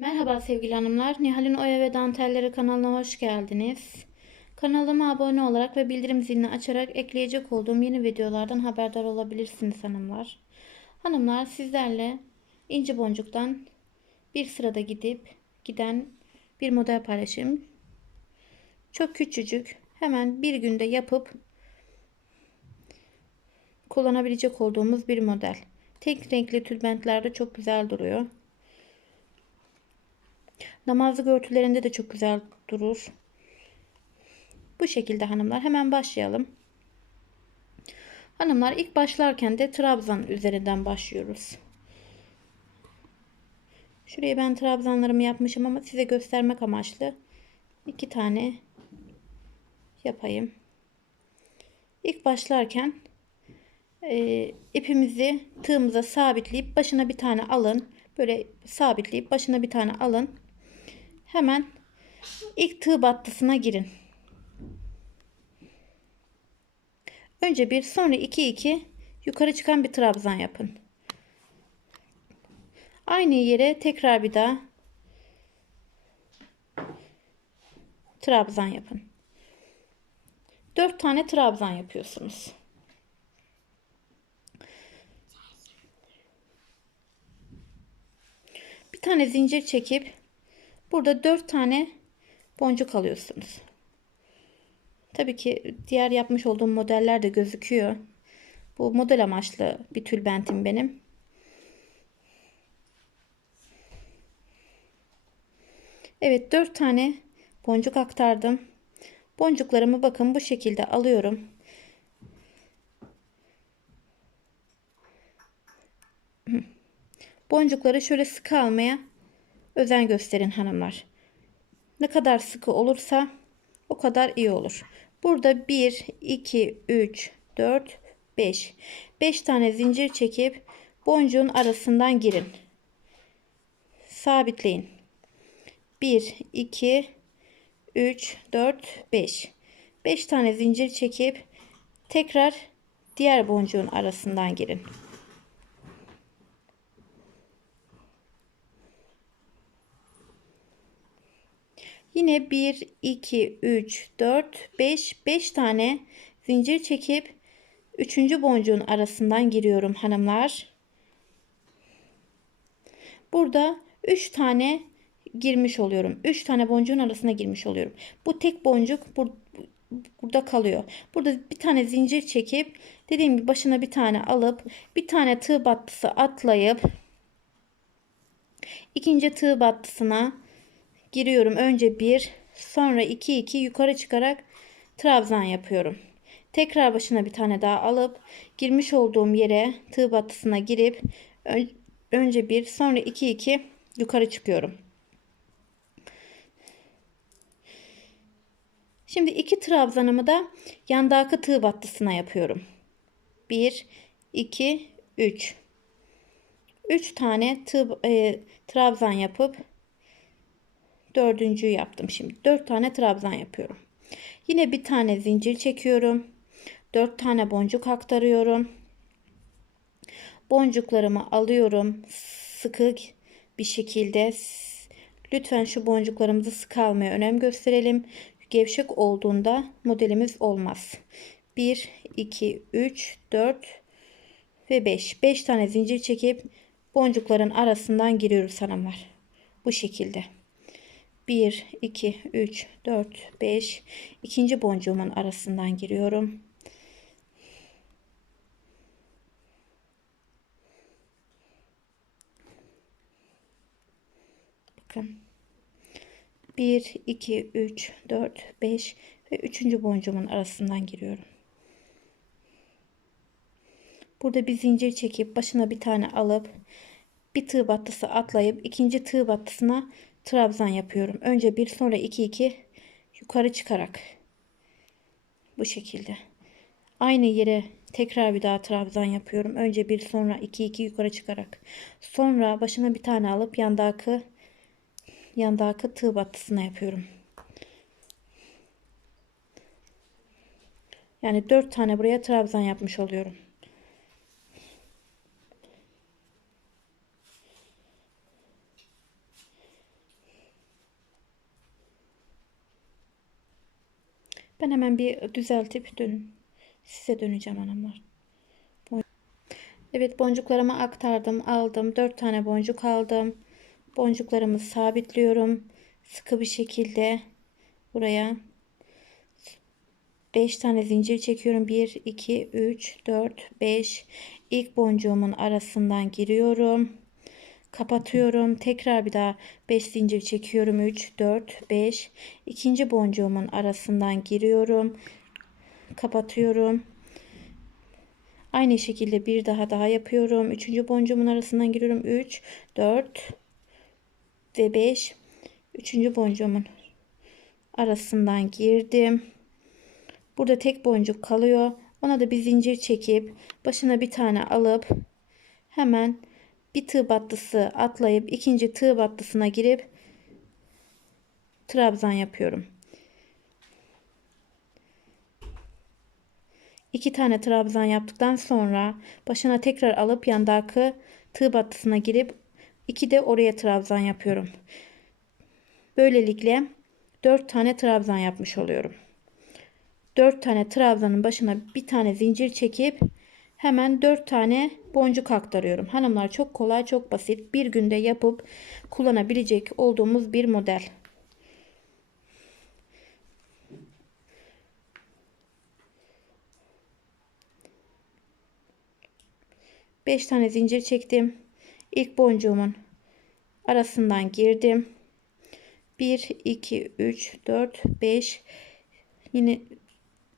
Merhaba sevgili hanımlar. Nihal'in Oya ve Dantelleri kanalına hoş geldiniz. Kanalıma abone olarak ve bildirim zilini açarak ekleyecek olduğum yeni videolardan haberdar olabilirsiniz hanımlar. Hanımlar sizlerle inci boncuktan bir sırada gidip giden bir model paylaşayım. Çok küçücük. Hemen bir günde yapıp kullanabilecek olduğumuz bir model. Tek renkli tülbentlerde çok güzel duruyor. Namazlık örtülerinde de çok güzel durur. Bu şekilde hanımlar. Hemen başlayalım. Hanımlar ilk başlarken de trabzan üzerinden başlıyoruz. Şuraya ben trabzanlarımı yapmışım ama size göstermek amaçlı iki tane yapayım. İlk başlarken e, ipimizi tığımıza sabitleyip başına bir tane alın. Böyle sabitleyip başına bir tane alın. Hemen ilk tığ battısına girin. Önce bir sonra iki iki yukarı çıkan bir trabzan yapın. Aynı yere tekrar bir daha trabzan yapın. Dört tane trabzan yapıyorsunuz. Bir tane zincir çekip burada dört tane boncuk alıyorsunuz. Tabii ki diğer yapmış olduğum modeller de gözüküyor. Bu model amaçlı bir tülbentim benim. Evet 4 tane boncuk aktardım. Boncuklarımı bakın bu şekilde alıyorum. Boncukları şöyle sıkı almaya özen gösterin hanımlar. Ne kadar sıkı olursa o kadar iyi olur. Burada 1, 2, 3, 4, 5. 5 tane zincir çekip boncuğun arasından girin. Sabitleyin. 1, 2, 3, 4, 5. 5 tane zincir çekip tekrar diğer boncuğun arasından girin. Yine 1, 2, 3, 4, 5, 5 tane zincir çekip 3. boncuğun arasından giriyorum hanımlar. Burada 3 tane girmiş oluyorum. 3 tane boncuğun arasına girmiş oluyorum. Bu tek boncuk bur burada kalıyor. Burada bir tane zincir çekip dediğim gibi başına bir tane alıp bir tane tığ battısı atlayıp ikinci tığ battısına giriyorum. Önce bir sonra iki iki yukarı çıkarak trabzan yapıyorum. Tekrar başına bir tane daha alıp girmiş olduğum yere tığ battısına girip önce bir sonra iki iki yukarı çıkıyorum. Şimdi iki trabzanımı da yandaki tığ battısına yapıyorum. 1 2 3 3 tane tığ e, trabzan yapıp dördüncüyü yaptım şimdi. Dört tane trabzan yapıyorum. Yine bir tane zincir çekiyorum. Dört tane boncuk aktarıyorum. Boncuklarımı alıyorum. Sıkı bir şekilde. Lütfen şu boncuklarımızı sık almaya önem gösterelim. Gevşek olduğunda modelimiz olmaz. 1, 2, 3, 4 ve 5. 5 tane zincir çekip boncukların arasından giriyoruz hanımlar. Bu şekilde. 1, 2, 3, 4, 5. İkinci boncuğumun arasından giriyorum. Bakın. 1, 2, 3, 4, 5 ve üçüncü boncuğumun arasından giriyorum. Burada bir zincir çekip başına bir tane alıp bir tığ battısı atlayıp ikinci tığ battısına trabzan yapıyorum. Önce bir sonra iki iki yukarı çıkarak bu şekilde. Aynı yere tekrar bir daha trabzan yapıyorum. Önce bir sonra iki iki yukarı çıkarak. Sonra başına bir tane alıp yandaki yandaki tığ battısına yapıyorum. Yani dört tane buraya trabzan yapmış oluyorum. Ben hemen bir düzeltip dön size döneceğim hanımlar. Evet boncuklarımı aktardım aldım. 4 tane boncuk aldım. Boncuklarımı sabitliyorum. Sıkı bir şekilde buraya 5 tane zincir çekiyorum. 1 2 3 4 5 ilk boncuğumun arasından giriyorum kapatıyorum tekrar bir daha 5 zincir çekiyorum 3 4 5 ikinci boncuğumun arasından giriyorum kapatıyorum Aynı şekilde bir daha daha yapıyorum. Üçüncü boncuğumun arasından giriyorum. 3, 4 ve 5. Üçüncü boncuğumun arasından girdim. Burada tek boncuk kalıyor. Ona da bir zincir çekip başına bir tane alıp hemen bir tığ battısı atlayıp ikinci tığ battısına girip trabzan yapıyorum. İki tane trabzan yaptıktan sonra başına tekrar alıp yandaki tığ battısına girip iki de oraya trabzan yapıyorum. Böylelikle 4 tane trabzan yapmış oluyorum. 4 tane trabzanın başına bir tane zincir çekip hemen 4 tane boncuk aktarıyorum. Hanımlar çok kolay çok basit bir günde yapıp kullanabilecek olduğumuz bir model. 5 tane zincir çektim. İlk boncuğumun arasından girdim. 1 2 3 4 5 yine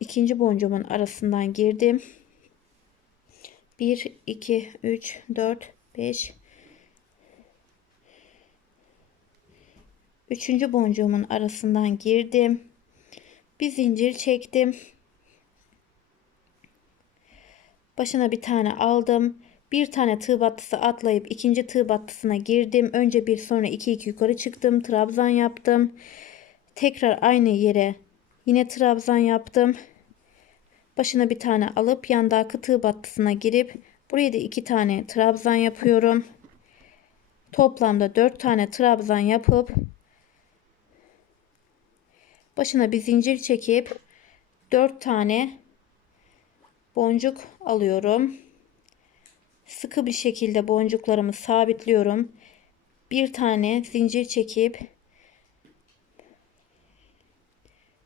ikinci boncuğumun arasından girdim. 1 2 3 4 5 Üçüncü boncuğumun arasından girdim. Bir zincir çektim. Başına bir tane aldım. Bir tane tığ battısı atlayıp ikinci tığ battısına girdim. Önce bir sonra iki iki yukarı çıktım. Trabzan yaptım. Tekrar aynı yere yine trabzan yaptım. Başına bir tane alıp yandaki tığ battısına girip buraya da iki tane trabzan yapıyorum. Toplamda dört tane trabzan yapıp başına bir zincir çekip dört tane boncuk alıyorum sıkı bir şekilde boncuklarımı sabitliyorum. Bir tane zincir çekip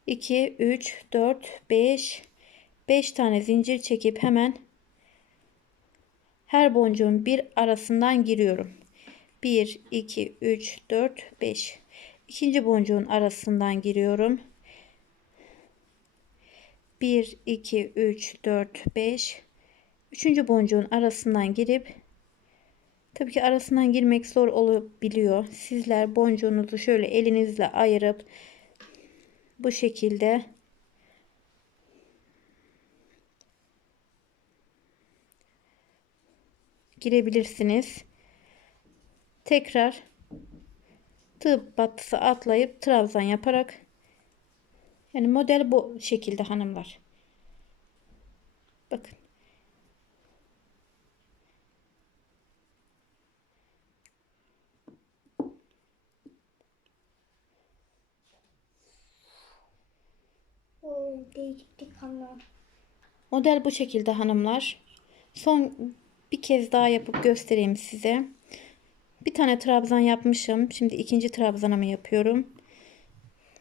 2 3 4 5 5 tane zincir çekip hemen her boncuğun bir arasından giriyorum. 1 2 3 4 5 ikinci boncuğun arasından giriyorum. 1 2 3 4 5 Üçüncü boncuğun arasından girip tabii ki arasından girmek zor olabiliyor. Sizler boncuğunuzu şöyle elinizle ayırıp bu şekilde girebilirsiniz. Tekrar battısı atlayıp trabzan yaparak yani model bu şekilde hanımlar. Bakın. değişiklik ama. Model bu şekilde hanımlar. Son bir kez daha yapıp göstereyim size. Bir tane trabzan yapmışım. Şimdi ikinci trabzanımı yapıyorum.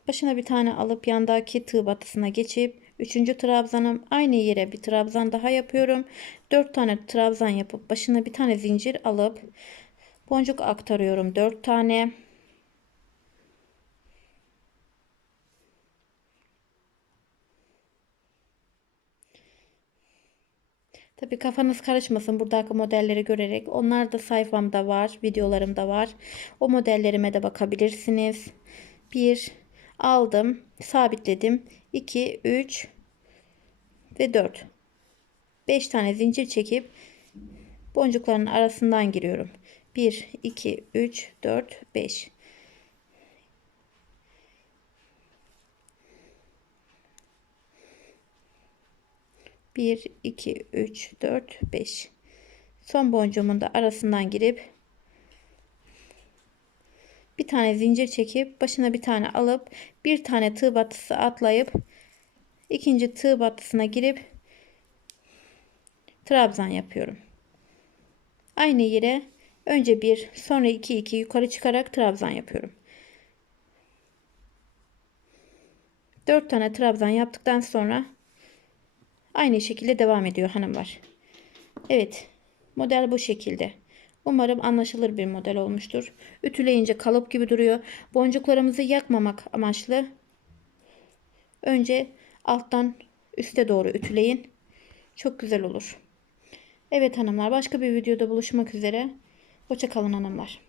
Başına bir tane alıp yandaki tığ batısına geçip üçüncü trabzanım aynı yere bir trabzan daha yapıyorum. Dört tane trabzan yapıp başına bir tane zincir alıp boncuk aktarıyorum. Dört tane. Tabii kafanız karışmasın buradaki modelleri görerek. Onlar da sayfamda var, videolarımda var. O modellerime de bakabilirsiniz. 1 aldım, sabitledim. 2 3 ve 4. 5 tane zincir çekip boncukların arasından giriyorum. 1 2 3 4 5. 1 2 3 4 5 son boncuğumun da arasından girip bir tane zincir çekip başına bir tane alıp bir tane tığ batısı atlayıp ikinci tığ battısına girip trabzan yapıyorum. Aynı yere önce bir sonra iki iki yukarı çıkarak trabzan yapıyorum. 4 tane trabzan yaptıktan sonra aynı şekilde devam ediyor hanımlar. Evet model bu şekilde. Umarım anlaşılır bir model olmuştur. Ütüleyince kalıp gibi duruyor. Boncuklarımızı yakmamak amaçlı önce alttan üste doğru ütüleyin. Çok güzel olur. Evet hanımlar başka bir videoda buluşmak üzere. Hoşçakalın hanımlar.